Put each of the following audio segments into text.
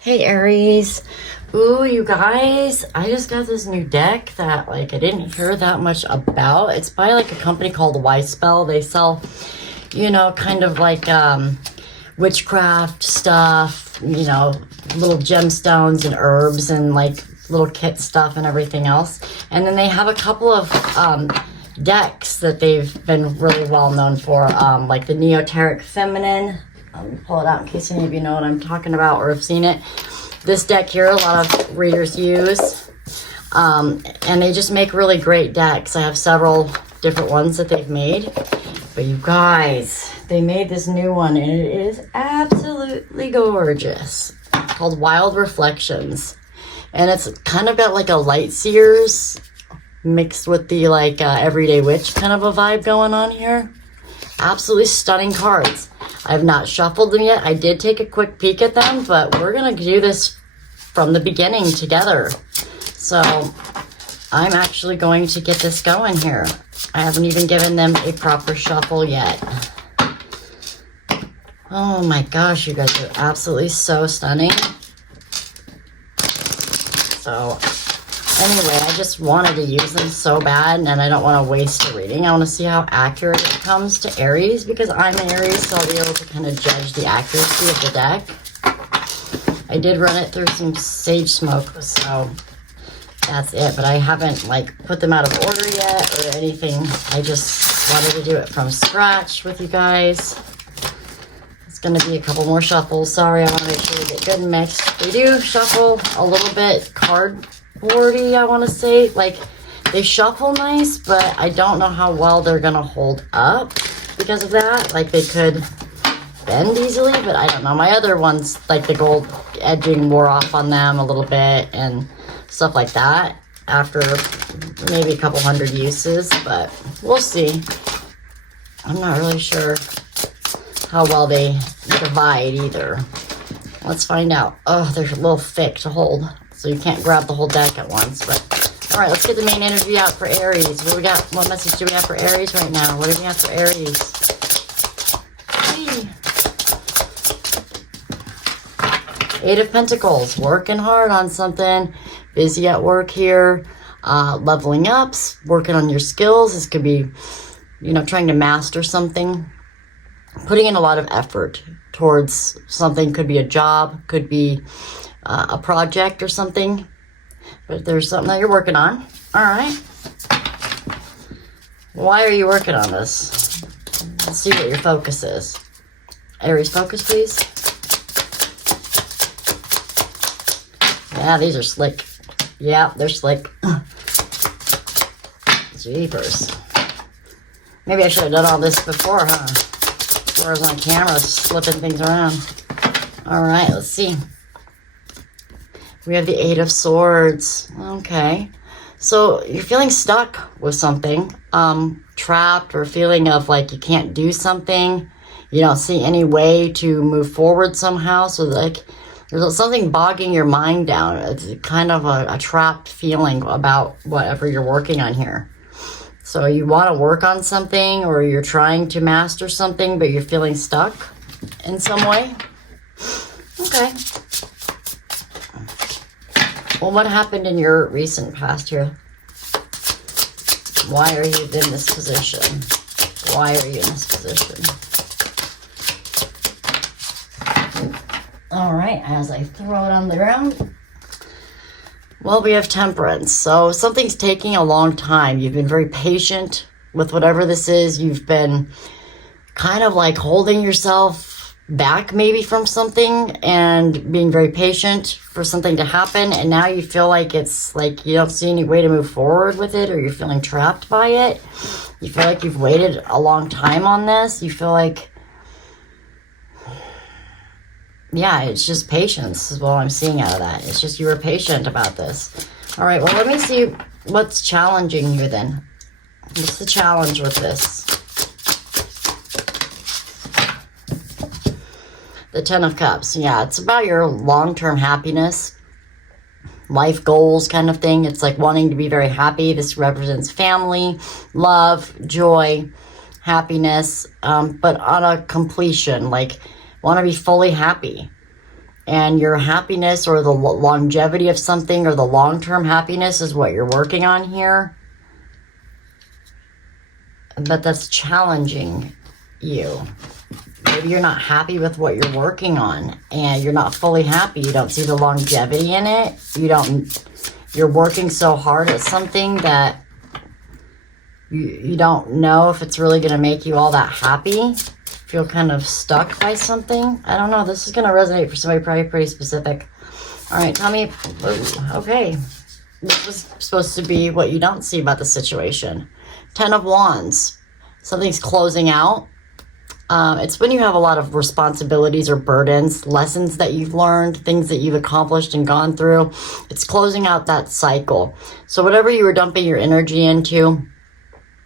Hey Aries. Ooh, you guys, I just got this new deck that I didn't hear that much about. It's by a company called Y-Spell. They sell, kind of witchcraft stuff, little gemstones and herbs and little kit stuff and everything else. And then they have a couple of decks that they've been really well known for, like the Neoteric Feminine. Let me pull it out in case any of you know what I'm talking about or have seen it. This deck here, a lot of readers use. And they just make really great decks. I have several different ones that they've made. But you guys, they made this new one and it is absolutely gorgeous. It's called Wild Reflections. And it's kind of got a Light Seers mixed with the Everyday Witch kind of a vibe going on here. Absolutely stunning cards. I have not shuffled them yet. I did take a quick peek at them, but we're going to do this from the beginning together. So I'm actually going to get this going here. I haven't even given them a proper shuffle yet. Oh my gosh, you guys are absolutely so stunning. So anyway, I just wanted to use them so bad, and I don't want to waste a reading. I want to see how accurate it comes to Aries, because I'm an Aries, so I'll be able to kind of judge the accuracy of the deck. I did run it through some sage smoke, so that's it. But I haven't put them out of order yet or anything. I just wanted to do it from scratch with you guys. It's going to be a couple more shuffles. Sorry, I want to make sure we get good and mixed. We do shuffle a little bit cardboardy, I want to say. They shuffle nice, but I don't know how well they're going to hold up because of that. They could bend easily, but I don't know. My other ones, the gold edging wore off on them a little bit and stuff like that after maybe a couple hundred uses, but we'll see. I'm not really sure how well they divide either. Let's find out. Oh, they're a little thick to hold, so you can't grab the whole deck at once. But all right, let's get the main energy out for Aries. What do we got? What message do we have for Aries right now? What do we have for Aries? Hey. Eight of Pentacles, working hard on something, busy at work here, leveling ups, working on your skills. This could be, trying to master something, putting in a lot of effort towards something. Could be a job, could be a project or something, but there's something that you're working on. All right. Why are you working on this? Let's see what your focus is. Aries, focus, please. Yeah, these are slick. Yeah, they're slick. Jeepers. Maybe I should have done all this before, huh? Before I was on camera, flipping things around. All right, let's see. We have the Eight of Swords. Okay. So you're feeling stuck with something, trapped, or feeling of you can't do something. You don't see any way to move forward somehow. So there's something bogging your mind down. It's kind of a trapped feeling about whatever you're working on here. So you want to work on something, or you're trying to master something, but you're feeling stuck in some way. Okay. Well, what happened in your recent past here? Why are you in this position? Why are you in this position? All right, as I throw it on the ground. Well, we have Temperance. So something's taking a long time. You've been very patient with whatever this is. You've been kind of holding yourself back maybe from something and being very patient for something to happen. And now you feel it's you don't see any way to move forward with it, or you're feeling trapped by it. You feel you've waited a long time on this. You feel yeah, it's just patience is what I'm seeing out of that. It's just you were patient about this. All right, well, let me see what's challenging you then. What's the challenge with this? The Ten of Cups. Yeah, it's about your long-term happiness, life goals kind of thing. It's wanting to be very happy. This represents family, love, joy, happiness, but on a completion, want to be fully happy. And your happiness or the longevity of something or the long-term happiness is what you're working on here. But that's challenging you. Maybe you're not happy with what you're working on and you're not fully happy. You don't see the longevity in it. You're working so hard at something that you don't know if it's really going to make you all that happy. Feel kind of stuck by something. I don't know. This is going to resonate for somebody probably pretty specific. All right, tell me. Ooh, okay. This was supposed to be what you don't see about the situation. 10 of Wands. Something's closing out. It's when you have a lot of responsibilities or burdens, lessons that you've learned, things that you've accomplished and gone through. It's closing out that cycle. So whatever you were dumping your energy into,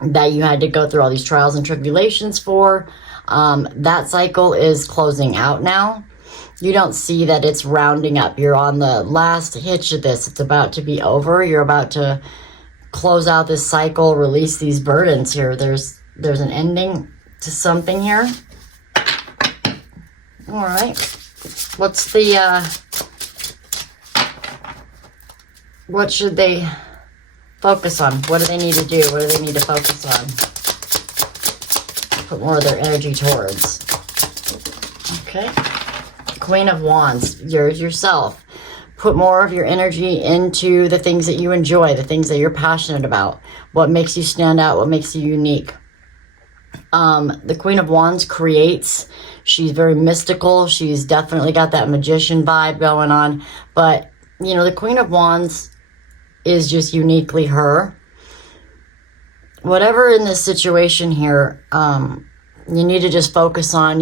that you had to go through all these trials and tribulations for, that cycle is closing out now. You don't see that it's rounding up. You're on the last hitch of this. It's about to be over. You're about to close out this cycle, release these burdens here. There's an ending to something here. All right. What's the, what should they focus on? What do they need to do? What do they need to focus on? Put more of their energy towards. Okay. Queen of Wands, yourself. Put more of your energy into the things that you enjoy, the things that you're passionate about, what makes you stand out, what makes you unique. The Queen of Wands creates. She's very mystical. She's definitely got that magician vibe going on. But, you know, the Queen of Wands is just uniquely her. Whatever in this situation here, you need to just focus on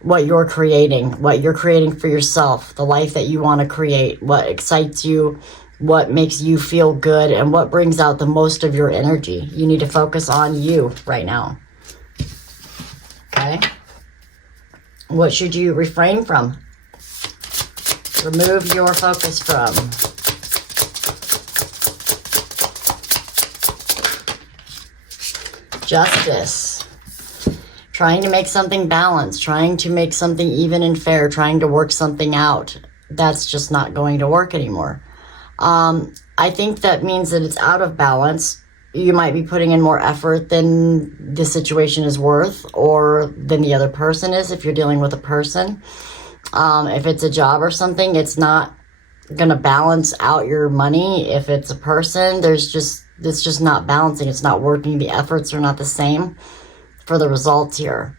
what you're creating for yourself, the life that you want to create, what excites you, what makes you feel good, and what brings out the most of your energy. You need to focus on you right now. Okay? What should you refrain from? Remove your focus from. Justice. Trying to make something balanced, trying to make something even and fair, trying to work something out. That's just not going to work anymore. I think that means that it's out of balance. You might be putting in more effort than the situation is worth or than the other person is if you're dealing with a person. If it's a job or something, it's not going to balance out your money. If it's a person, it's just not balancing. It's not working. The efforts are not the same for the results here.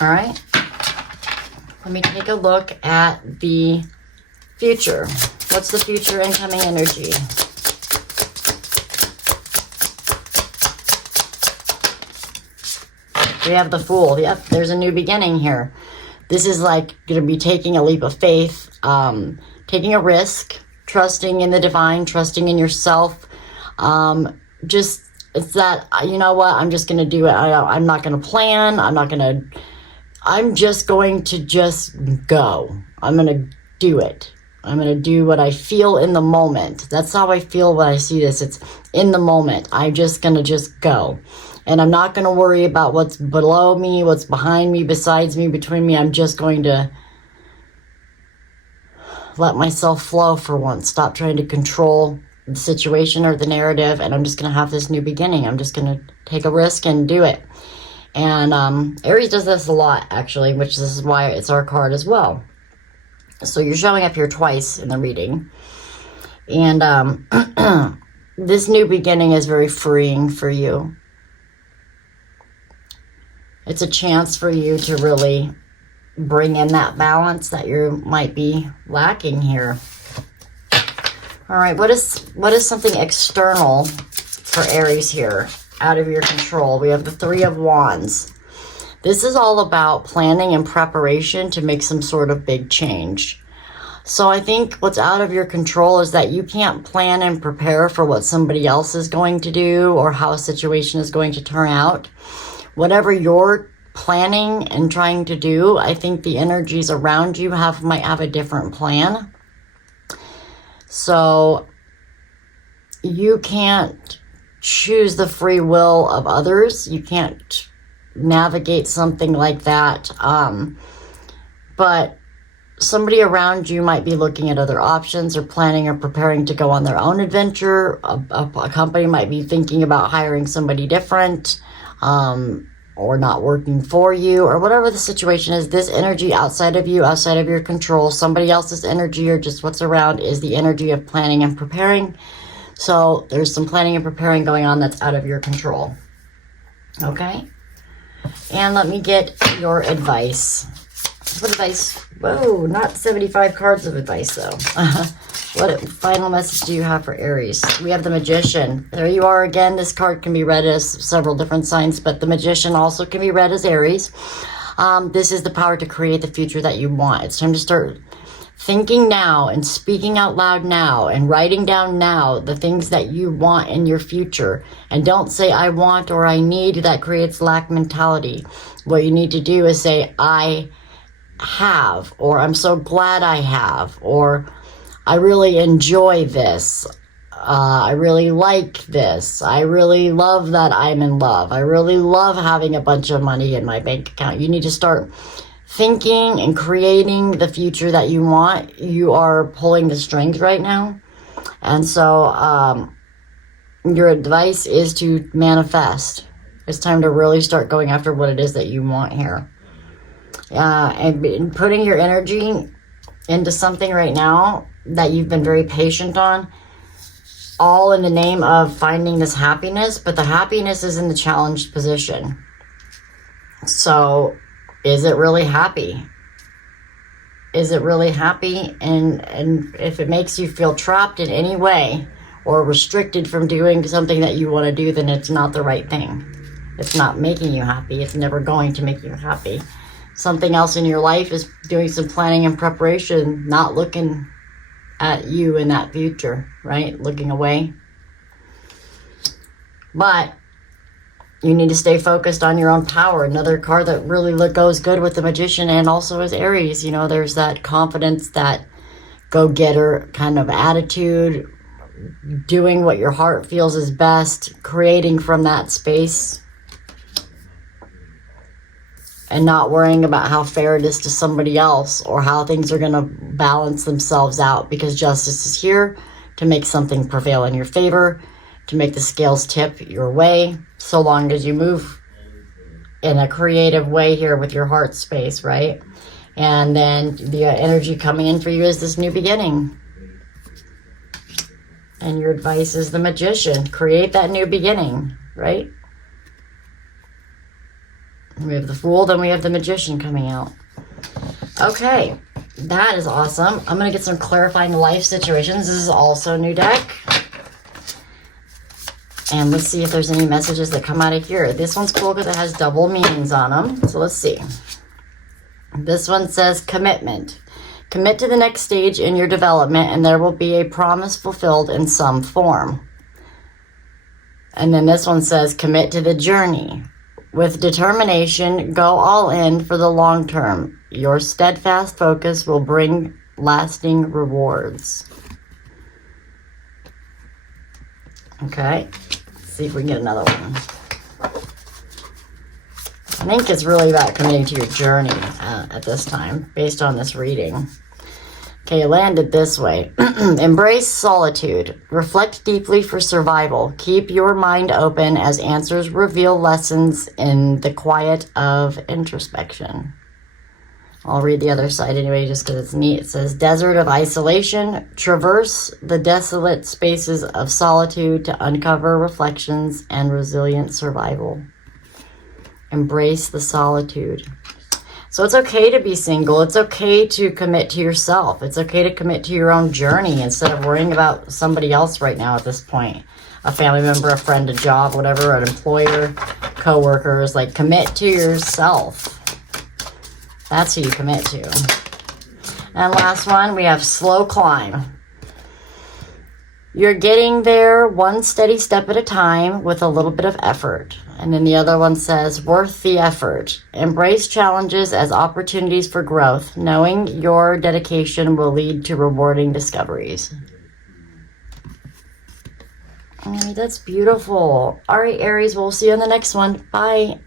All right. Let me take a look at the future. What's the future incoming energy? We have the Fool. Yep, there's a new beginning here. This is like going to be taking a leap of faith, taking a risk, trusting in the divine, trusting in yourself. It's that, you know what, I'm just going to do it. I'm not going to plan. I'm just going to just go. I'm going to do it. I'm going to do what I feel in the moment. That's how I feel when I see this. It's in the moment. I'm just going to just go. And I'm not going to worry about what's below me, what's behind me, besides me, between me. I'm just going to let myself flow for once. Stop trying to control the situation or the narrative. And I'm just going to have this new beginning. I'm just going to take a risk and do it. And Aries does this a lot, actually, which this is why it's our card as well. So you're showing up here twice in the reading. And this new beginning is very freeing for you. It's a chance for you to really bring in that balance that you might be lacking here. All right, what is something external for Aries here, out of your control? We have the Three of Wands. This is all about planning and preparation to make some sort of big change. So I think what's out of your control is that you can't plan and prepare for what somebody else is going to do or how a situation is going to turn out. Whatever you're planning and trying to do, I think the energies around you might have a different plan. So you can't choose the free will of others. You can't navigate something like that. But somebody around you might be looking at other options or planning or preparing to go on their own adventure. A company might be thinking about hiring somebody different, or not working for you, or whatever the situation is. This energy outside of you, outside of your control, somebody else's energy or just what's around, is the energy of planning and preparing. So there's some planning and preparing going on that's out of your control. Okay? And let me get your advice. What advice? Whoa, not 75 cards of advice, though. What final message do you have for Aries? We have the Magician. There you are again. This card can be read as several different signs, but the Magician also can be read as Aries. This is the power to create the future that you want. It's time to start thinking now and speaking out loud now and writing down now the things that you want in your future. And don't say I want or I need. That creates lack mentality. What you need to do is say I have, or I'm so glad I have, or I really enjoy this. I really like this. I really love that I'm in love. I really love having a bunch of money in my bank account. You need to start thinking and creating the future that you want. You are pulling the strings right now. And so your advice is to manifest. It's time to really start going after what it is that you want here. And putting your energy into something right now that you've been very patient on, all in the name of finding this happiness, but the happiness is in the challenged position. So is it really happy? Is it really happy? And if it makes you feel trapped in any way or restricted from doing something that you want to do, then it's not the right thing. It's not making you happy. It's never going to make you happy. Something else in your life is doing some planning and preparation, not looking at you in that future, right? Looking away. But you need to stay focused on your own power. Another card that really goes good with the Magician and also as Aries. You know, there's that confidence, that go-getter kind of attitude, doing what your heart feels is best, creating from that space, and not worrying about how fair it is to somebody else or how things are going to balance themselves out, because justice is here to make something prevail in your favor, to make the scales tip your way, so long as you move in a creative way here with your heart space, right? And then the energy coming in for you is this new beginning. And your advice is the Magician. Create that new beginning, right? We have the Fool, then we have the Magician coming out. Okay, that is awesome. I'm going to get some clarifying life situations. This is also a new deck. And let's see if there's any messages that come out of here. This one's cool because it has double meanings on them. So let's see. This one says commitment. Commit to the next stage in your development and there will be a promise fulfilled in some form. And then this one says commit to the journey. With determination, go all in for the long term. Your steadfast focus will bring lasting rewards. Okay, let's see if we can get another one. I think it's really about committing to your journey at this time, based on this reading. Okay, landed this way. Embrace solitude. Reflect deeply for survival. Keep your mind open as answers reveal lessons in the quiet of introspection. I'll read the other side anyway, just because it's neat. It says, desert of isolation. Traverse the desolate spaces of solitude to uncover reflections and resilient survival. Embrace the solitude. So it's okay to be single. It's okay to commit to yourself. It's okay to commit to your own journey instead of worrying about somebody else right now at this point. A family member, a friend, a job, whatever, an employer, co-workers. Like, commit to yourself. That's who you commit to. And last one, we have slow climb. You're getting there one steady step at a time with a little bit of effort. And then the other one says, worth the effort. Embrace challenges as opportunities for growth, knowing your dedication will lead to rewarding discoveries. Oh, that's beautiful. All right, Aries, we'll see you on the next one. Bye.